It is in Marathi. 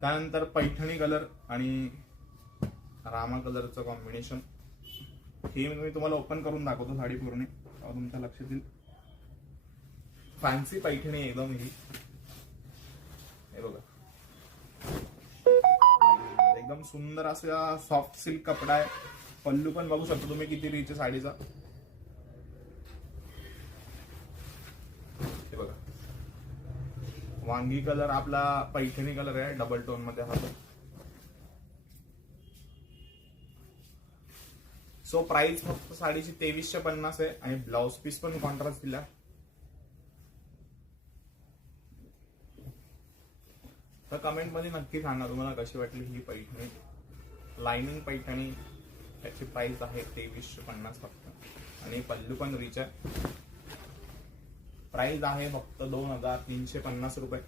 त्यानंतर पैठणी कलर आणि रामा कलरचं कॉम्बिनेशन, हे मी तुम्हाला ओपन करून दाखवतो साडी पूर्ण, तुमच्या लक्षात येईल. फॅन्सी पैठणी एकदम ही, हे बघा एकदम सुंदर असा सॉफ्ट सिल्क कपडा आहे. पल्लू पण बघू शकतो तुम्ही किती रिच आहे साडीचा. हे बघा वांगी कलर आपला पैठणी कलर आहे, डबल टोन मध्ये हा. सो प्राइस फक्त साडीची 2350 आहे आणि ब्लाउज पीस पण कॉन्ट्रास्ट दिला. तर कमेंट मध्ये नक्की सांगा तुम्हाला कशी वाटली ही पैठणी, लाइनिंग पैठणी. त्याची प्राइस आहे 2350 फक्त आणि पल्लू पण रिच आहे. प्राइस आहे फक्त 2350 रुपये.